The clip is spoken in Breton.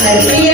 Thank